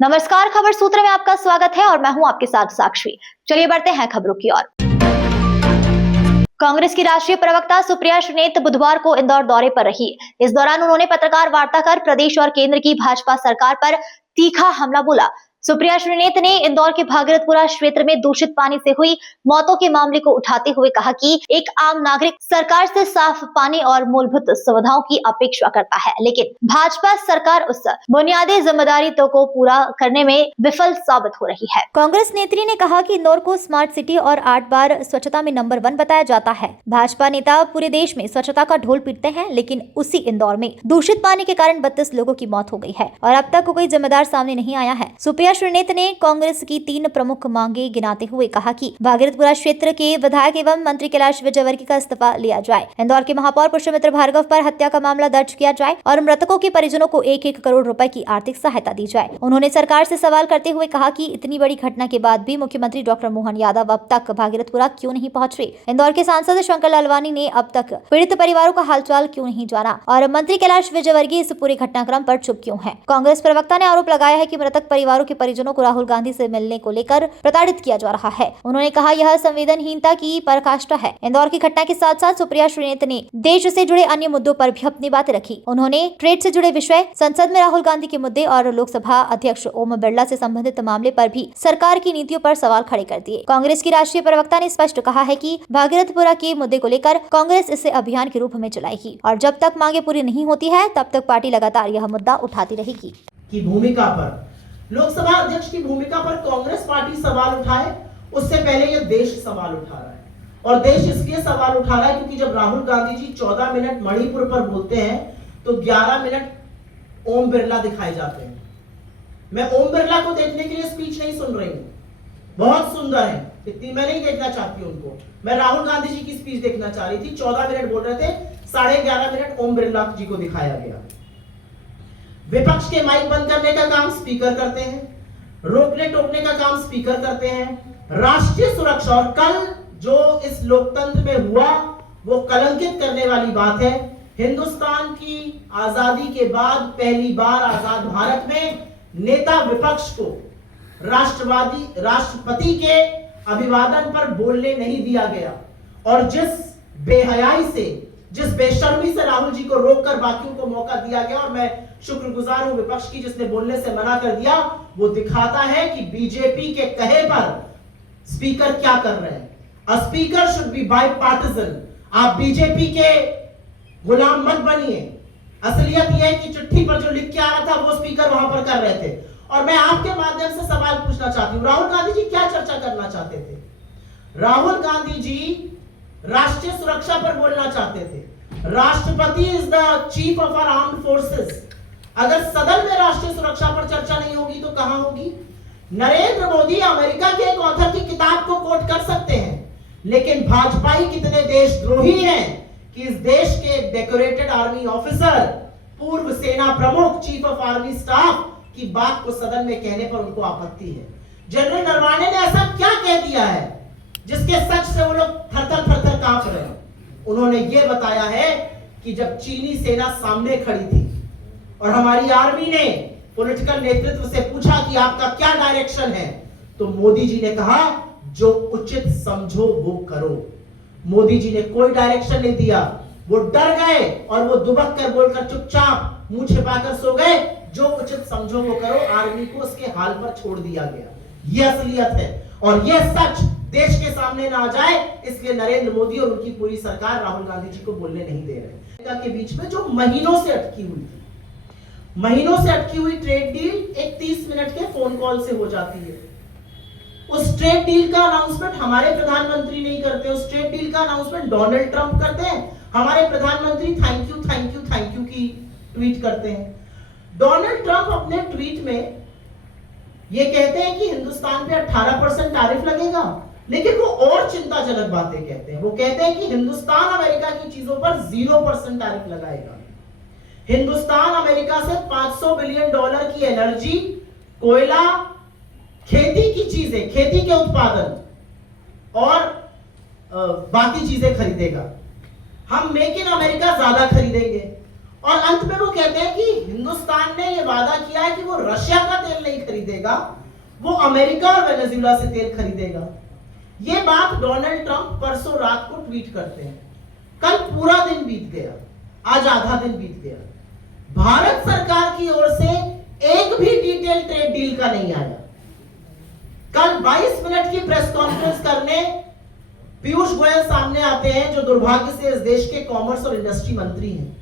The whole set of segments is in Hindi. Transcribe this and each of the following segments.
नमस्कार, खबर सूत्र में आपका स्वागत है और मैं हूं आपके साथ साक्षी। चलिए बढ़ते हैं खबरों की ओर। कांग्रेस की राष्ट्रीय प्रवक्ता सुप्रिया श्रीनेत बुधवार को इंदौर दौरे पर रही। इस दौरान उन्होंने पत्रकार वार्ता कर प्रदेश और केंद्र की भाजपा सरकार पर तीखा हमला बोला। सुप्रिया श्रीनेत ने इंदौर के भागीरथपुरा क्षेत्र में दूषित पानी से हुई मौतों के मामले को उठाते हुए कहा कि एक आम नागरिक सरकार से साफ पानी और मूलभूत सुविधाओं की अपेक्षा करता है, लेकिन भाजपा सरकार उस बुनियादी जिम्मेदारी को पूरा करने में विफल साबित हो रही है। कांग्रेस नेत्री ने कहा कि इंदौर को स्मार्ट सिटी और 8 बार स्वच्छता में नंबर 1 बताया जाता है। भाजपा नेता पूरे देश में स्वच्छता का ढोल पीटते हैं, लेकिन उसी इंदौर में दूषित पानी के कारण 32 लोगों की मौत हो गई है और अब तक कोई जिम्मेदार सामने नहीं आया है। सुप्रिया श्रीनेत ने कांग्रेस की 3 प्रमुख मांगे गिनाते हुए कहा कि भागीरथपुरा क्षेत्र के विधायक एवं मंत्री कैलाश विजयवर्गीय का इस्तीफा लिया जाए, इंदौर के महापौर पुष्पमित्र भार्गव पर हत्या का मामला दर्ज किया जाए और मृतकों के परिजनों को 1-1 करोड़ रुपए की आर्थिक सहायता दी जाए। उन्होंने सरकार से सवाल करते हुए कहा कि इतनी बड़ी घटना के बाद भी मुख्यमंत्री डॉक्टर मोहन यादव अब तक भागीरथपुरा क्यों नहीं पहुंच रहे। इंदौर के सांसद शंकर लालवानी ने अब तक पीड़ित परिवारों का हालचाल क्यों नहीं जाना और मंत्री कैलाश विजयवर्गीय इस पूरे घटनाक्रम पर चुप क्यों है। कांग्रेस प्रवक्ता ने आरोप लगाया है कि मृतक परिवारों के परिजनों को राहुल गांधी से मिलने को लेकर प्रताड़ित किया जा रहा है। उन्होंने कहा यह संवेदनहीनता की पराकाष्ठा है। इंदौर की घटना के साथ साथ सुप्रिया श्रीनेत ने देश से जुड़े अन्य मुद्दों पर भी अपनी बातें रखी। उन्होंने ट्रेड से जुड़े विषय, संसद में राहुल गांधी के मुद्दे और लोकसभा अध्यक्ष ओम बिरला से संबंधित मामले पर भी सरकार की नीतियों पर सवाल खड़े कर दिए। कांग्रेस की राष्ट्रीय प्रवक्ता ने स्पष्ट कहा है कि भागीरथपुरा के मुद्दे को लेकर कांग्रेस इसे अभियान के रूप में चलाएगी और जब तक मांगे पूरी नहीं होती है तब तक पार्टी लगातार यह मुद्दा उठाती रहेगी। की भूमिका पर, लोकसभा अध्यक्ष की भूमिका पर कांग्रेस पार्टी सवाल उठाए, उससे पहले यह देश सवाल उठा रहा है। और देश इसलिए सवाल उठा रहा है क्योंकि जब राहुल गांधी जी 14 मिनट मणिपुर पर बोलते हैं तो 11 मिनट ओम बिरला दिखाए जाते हैं। मैं ओम बिरला को देखने के लिए स्पीच नहीं सुन रही हूं, बहुत सुंदर है, इतनी मैं नहीं देखना चाहती उनको। मैं राहुल गांधी जी की स्पीच देखना चाह रही थी। 14 मिनट बोल रहे थे, 11.5 मिनट ओम बिरला जी को दिखाया गया। विपक्ष के माइक बंद करने का काम स्पीकर करते हैं, रोकने टोकने का काम स्पीकर करते हैं। राष्ट्रीय सुरक्षा और कल जो इस लोकतंत्र में हुआ वो कलंकित करने वाली बात है। हिंदुस्तान की आजादी के बाद पहली बार आजाद भारत में नेता विपक्ष को राष्ट्रपति के अभिवादन पर बोलने नहीं दिया गया और जिस बेहयाई से, जिस बेशर्मी से राहुल जी को रोककर बाकियों को मौका दिया गया, और मैं शुक्रगुजार हूं विपक्ष की जिसने बोलने से मना कर दिया, वो दिखाता है कि बीजेपी के कहे पर स्पीकर क्या कर रहे हैं। A speaker should be bipartisan. आप बीजेपी के गुलाम मत बनिए। असलियत यह है कि चिट्ठी पर जो लिख के आ रहा था वो स्पीकर वहां पर कर रहे थे। और मैं आपके माध्यम से सवाल पूछना चाहती हूं, राहुल गांधी जी क्या चर्चा करना चाहते थे? राहुल गांधी जी राष्ट्रीय सुरक्षा पर बोलना चाहते थे। राष्ट्रपति is the chief of our armed forces. अगर सदन में राष्ट्रीय सुरक्षा पर चर्चा नहीं होगी तो कहां होगी? नरेंद्र मोदी अमेरिका के एक ऑथर की किताब को कोट कर सकते हैं, लेकिन भाजपाई कितने देशद्रोही हैं कि इस देश के डेकोरेटेड आर्मी ऑफिसर, पूर्व सेना प्रमुख, चीफ ऑफ आर्मी स्टाफ की बात को सदन में कहने पर उनको आपत्ति है। जनरल नरवाने ने ऐसा क्या कह दिया है जिसके सच से वो लोग थर-थर कांप रहे हैं? उन्होंने ये बताया है कि जब चीनी सेना सामने खड़ी थी और हमारी आर्मी ने पॉलिटिकल नेतृत्व से पूछा कि आपका क्या डायरेक्शन है, तो मोदी जी ने कहा जो उचित समझो वो करो। मोदी जी ने कोई डायरेक्शन नहीं दिया, वो डर गए और वो दुबक कर बोलकर चुपचाप मुंह छिपाकर सो गए। जो उचित समझो वो करो, आर्मी को उसके हाल पर छोड़ दिया गया। यह असलियत है और यह सच देश के सामने ना आ जाए, इसलिए नरेंद्र मोदी और उनकी पूरी सरकार राहुल गांधी जी को बोलने नहीं दे रहे। के बीच में जो महीनों से अटकी हुई थी, महीनों से अटकी हुई ट्रेड डील एक 30 मिनट के फोन कॉल से हो जाती है। उस ट्रेड डील का अनाउंसमेंट हमारे प्रधानमंत्री नहीं करते, उस ट्रेड डील का अनाउंसमेंट डोनाल्ड ट्रंप करते हैं। हमारे प्रधानमंत्री थैंक यू की ट्वीट करते हैं। डोनाल्ड ट्रंप अपने ट्वीट में ये कहते हैं कि हिंदुस्तान पे 18% टैरिफ लगेगा, लेकिन वो और चिंताजनक बातें कहते हैं। वो कहते हैं कि हिंदुस्तान अमेरिका की चीजों पर 0% टैरिफ लगाएगा। हिंदुस्तान अमेरिका से $500 बिलियन की एनर्जी, कोयला, खेती की चीजें, खेती के उत्पादन और बाकी चीजें खरीदेगा। हम मेक इन अमेरिका ज्यादा खरीदेंगे और अंत में वो कहते हैं कि हिंदुस्तान ने ये वादा किया है कि वो रशिया का तेल नहीं खरीदेगा, वो अमेरिका और वेनेजुएला से तेल खरीदेगा। ये बात डोनाल्ड ट्रंप परसों रात को ट्वीट करते हैं। कल पूरा दिन बीत गया, आज आधा दिन बीत गया, भारत सरकार की ओर से एक भी डिटेल ट्रेड डील का नहीं आया। कल 22 मिनट की प्रेस कॉन्फ्रेंस करने पीयूष गोयल सामने आते हैं, जो दुर्भाग्य से इस देश के कॉमर्स और इंडस्ट्री मंत्री हैं,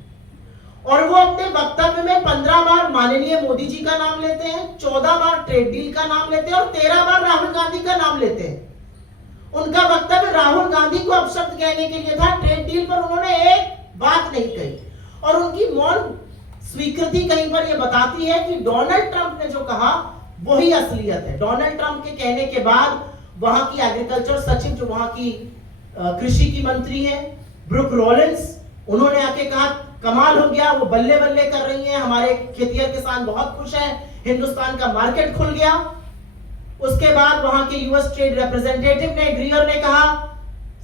और वो अपने वक्तव्य में 15 बार माननीय मोदी जी का नाम लेते हैं, 14 बार ट्रेड डील का नाम लेते हैं और 13 बार राहुल गांधी का नाम लेते हैं। उनका वक्तव्य राहुल गांधी को अपशब्द कहने के लिए था, ट्रेड डील पर उन्होंने एक बात नहीं कही। और उनकी मौन स्वीकृति कहीं पर यह बताती है कि डोनाल्ड ट्रंप ने जो कहा वही असलियत है। डोनाल्ड ट्रंप के कहने के बाद वहां की एग्रीकल्चर सचिव, जो वहां की कृषि की मंत्री है ब्रुक रॉलिंस, उन्होंने आके कहा कमाल हो गया, वो बल्ले बल्ले कर रही हैं, हमारे खेतिहर किसान बहुत खुश हैं, हिंदुस्तान का मार्केट खुल गया। उसके बाद वहां के यूएस ट्रेड रिप्रेजेंटेटिव ने, ग्रीयर ने कहा,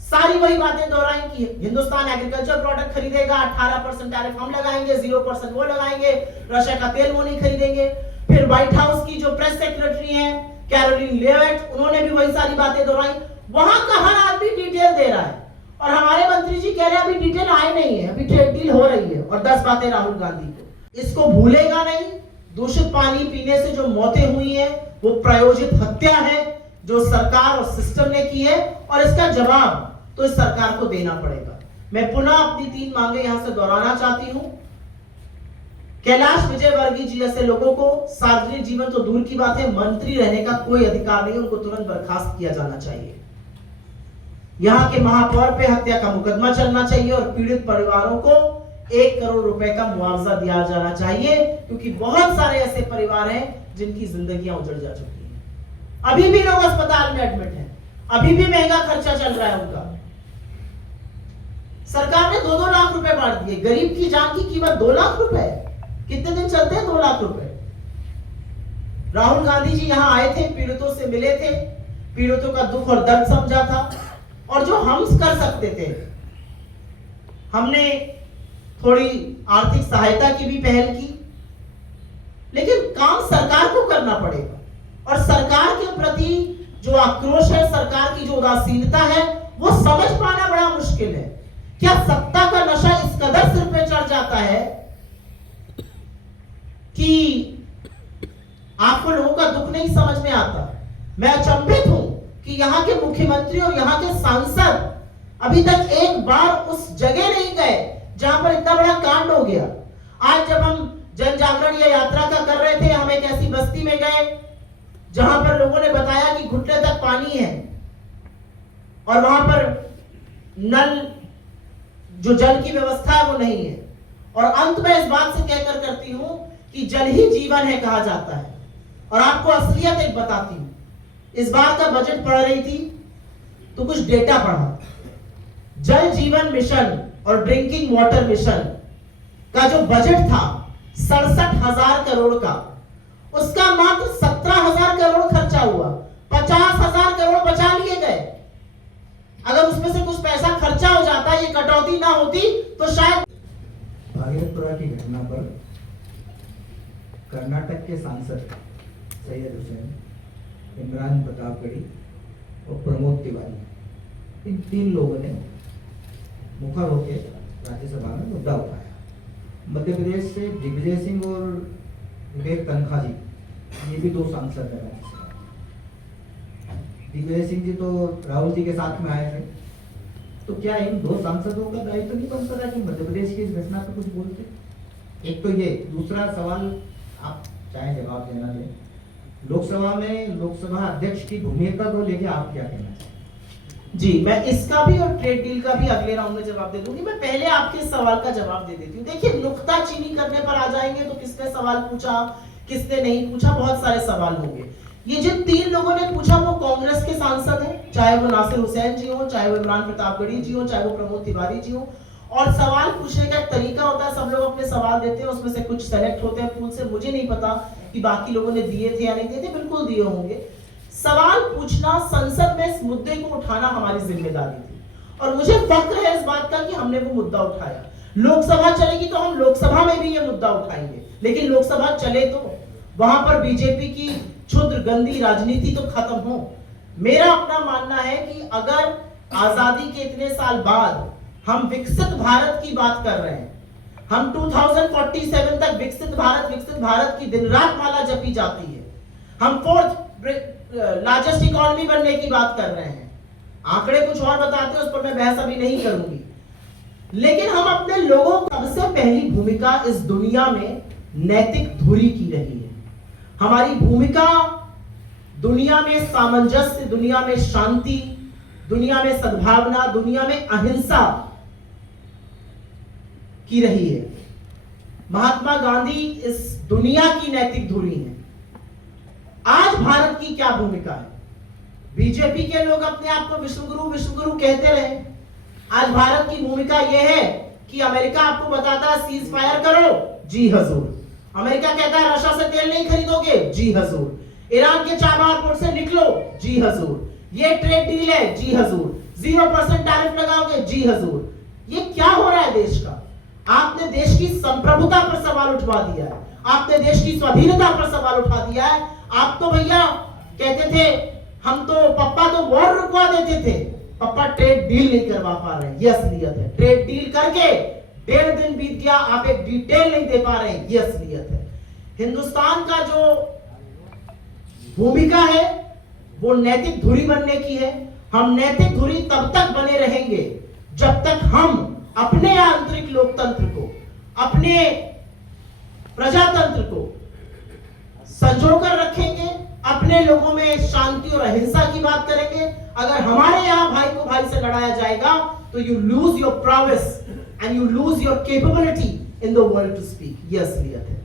सारी वही बातें दोहराई कि हिंदुस्तान एग्रीकल्चर प्रोडक्ट खरीदेगा, 18% टैरिफ हम लगाएंगे, 0% वो लगाएंगे, रशिया का तेल वो नहीं खरीदेंगे। फिर व्हाइट हाउस की जो प्रेस सेक्रेटरी हैं कैरोलिन लेविट, उन्होंने भी वही सारी बातें दोहराई। वहां का हर आदमी डिटेल दे रहा है और हमारे मंत्री जी कह रहे हैं अभी डिटेल आए नहीं है, अभी ट्रेड डील हो रही है, और 10 बातें राहुल गांधी को। इसको भूलेगा नहीं। दूषित पानी पीने से जो मौतें हुई हैं वो प्रायोजित हत्या है जो सरकार और सिस्टम ने की है, और इसका जवाब तो इस सरकार को देना पड़ेगा। मैं पुनः अपनी 3 मांगे यहां से दोहराना चाहती हूं। कैलाश विजयवर्गीय जी जैसे लोगों को सार्वजनिक जीवन तो दूर की बात है, मंत्री रहने का कोई अधिकार नहीं, उनको तुरंत बर्खास्त किया जाना चाहिए। यहाँ के महापौर पे हत्या का मुकदमा चलना चाहिए और पीड़ित परिवारों को 1 करोड़ रुपए का मुआवजा दिया जाना चाहिए, क्योंकि बहुत सारे ऐसे परिवार हैं जिनकी जिंदगियां उजड़ जा चुकी हैं। अभी भी लोग अस्पताल में एडमिट हैं, अभी भी महंगा खर्चा चल रहा है उनका। सरकार ने 2-2 लाख रुपए बांट दिए। गरीब की जान की कीमत 2 लाख रुपए, कितने दिन चलते हैं 2 लाख रुपए। राहुल गांधी जी यहां आए थे, पीड़ितों से मिले थे, पीड़ितों का दुख और दर्द समझा था, और जो हम कर सकते थे, हमने थोड़ी आर्थिक सहायता की भी पहल की, लेकिन काम सरकार को करना पड़ेगा। और सरकार के प्रति जो आक्रोश है, सरकार की जो उदासीनता है, वो समझ पाना बड़ा मुश्किल है। क्या सत्ता का नशा इस कदर सिर पे चढ़ जाता है कि आपको लोगों का दुख नहीं समझ में आता? मैं अचंभित हूं कि यहाँ के मुख्यमंत्री और यहाँ के सांसद अभी तक एक बार उस जगह नहीं गए जहां पर इतना बड़ा कांड हो गया। आज जब हम जन जागरण या यात्रा का कर रहे थे, हम एक ऐसी बस्ती में गए जहां पर लोगों ने बताया कि घुटने तक पानी है और वहां पर नल, जो जल की व्यवस्था है वो नहीं है। और अंत में इस बात से कहकर करती हूं कि जल ही जीवन है कहा जाता है। और आपको असलियत एक बताती हूं, इस बार का बजट पढ़ रही थी तो कुछ डेटा पढ़ा। जल जीवन मिशन और ड्रिंकिंग वाटर मिशन का जो बजट था 67,000 करोड़ का, उसका मात्र 17,000 करोड़ खर्चा हुआ, 50,000 करोड़ बचा लिए गए। अगर उसमें से कुछ पैसा खर्चा हो जाता, ये कटौती ना होती, तो शायद। भागीरथपुरा की घटना पर कर्नाटक के सांसद सैयद हुसैन, इमरान प्रतापगढ़ी और प्रमोद तिवारी, इन 3 लोगों ने मुखर होकर राज्यसभा में मुद्दा उठाया। मध्य प्रदेश से दिग्विजय सिंह और विवेक तनखा जी, ये भी 2 सांसद हैं राज्यसभा। दिग्विजय सिंह जी तो राहुल जी के साथ में आए थे, तो क्या इन 2 सांसदों का दायित्व तो नहीं बनता था कि मध्य प्रदेश की इस घटना पर कुछ बोलते? एक तो ये। दूसरा सवाल, आप चाहे जवाब देना दें, लोकसभा में लोकसभा अध्यक्ष की भूमिका को लेकर आप क्या कहना चाहते हैं? जी, मैं इसका भी और ट्रेड डील का भी अगले राउंड में जवाब दे दूंगी। मैं पहले आपके इस सवाल का जवाब दे देती हूँ। देखिए, नुक्ताचीनी करने पर आ जाएंगे तो किसने सवाल पूछा, किसने नहीं पूछा, बहुत सारे सवाल होंगे। ये जिन 3 लोगों ने पूछा वो कांग्रेस के सांसद हैं, चाहे वो नासिर हुसैन जी हो, चाहे वो इमरान प्रतापगढ़ी जी हो, चाहे वो प्रमोद तिवारी जी हो। और सवाल पूछने का एक तरीका होता है, सब लोग अपने सवाल देते हैं, उसमें से कुछ सेलेक्ट होते हैं पूल से। मुझे नहीं पता कि बाकी लोगों ने दिए थे या नहीं दिए थे, बिल्कुल दिए होंगे। सवाल पूछना, संसद में इस मुद्दे को उठाना हमारी जिम्मेदारी थी, और मुझे फक्र है इस बात का कि हमने वो मुद्दा उठाया। लोकसभा चलेगी तो हम लोकसभा में भी ये मुद्दा उठाएंगे, लेकिन लोकसभा चले तो वहां पर बीजेपी की क्षुद्र गंदी राजनीति तो खत्म हो। मेरा अपना मानना है कि अगर आजादी के इतने साल बाद हम विकसित भारत की बात कर रहे हैं, हम 2047 तक विकसित भारत की दिन रात माला जपी जाती है, हम 4th लार्जेस्ट इकोनॉमी बनने की बात कर रहे हैं, आंकड़े कुछ और बताते हैं, उस पर मैं बहस अभी नहीं करूंगी, लेकिन हम अपने लोगों को सबसे पहली भूमिका इस दुनिया में नैतिक धुरी की रही है। हमारी भूमिका दुनिया में सामंजस्य, दुनिया में शांति, दुनिया में सद्भावना, दुनिया में अहिंसा की रही है। महात्मा गांधी इस दुनिया की नैतिक धुरी है। आज भारत की क्या भूमिका है? बीजेपी के लोग अपने आप को विश्वगुरु कहते रहे। आज भारत की भूमिका यह है कि अमेरिका आपको बताता है सीज फायर करो, जी हजूर। अमेरिका कहता है रशिया से तेल नहीं खरीदोगे, जी हजूर। ईरान के चाबहार पोर्ट से निकलो, जी हजूर। ये ट्रेड डील है, जी हजूर। 0% टैरिफ लगाओगे, जी हजूर। ये क्या हो रहा है देश का? आपने देश की संप्रभुता पर सवाल उठवा दिया है, आपने देश की स्वाधीनता पर सवाल उठा दिया है। आप तो भैया कहते थे हम तो पप्पा तो वॉर रुकवा देते थे, पप्पा ट्रेड डील नहीं करवा पा रहे हैं, ये असलियत है। ट्रेड डील करके 1.5 दिन बीत गया, आप एक डिटेल नहीं दे पा रहे हैं, ये असलियत है। हिंदुस्तान का जो भूमिका है वो नैतिक धुरी बनने की है। हम नैतिक धुरी तब तक बने रहेंगे जब तक हम अपने आंतरिक लोकतंत्र को, अपने प्रजातंत्र को संजोकर रखेंगे, अपने लोगों में शांति और अहिंसा की बात करेंगे। अगर हमारे यहां भाई को भाई से लड़ाया जाएगा तो you lose your progress and you lose your capability in the world to speak. ये असलियत है।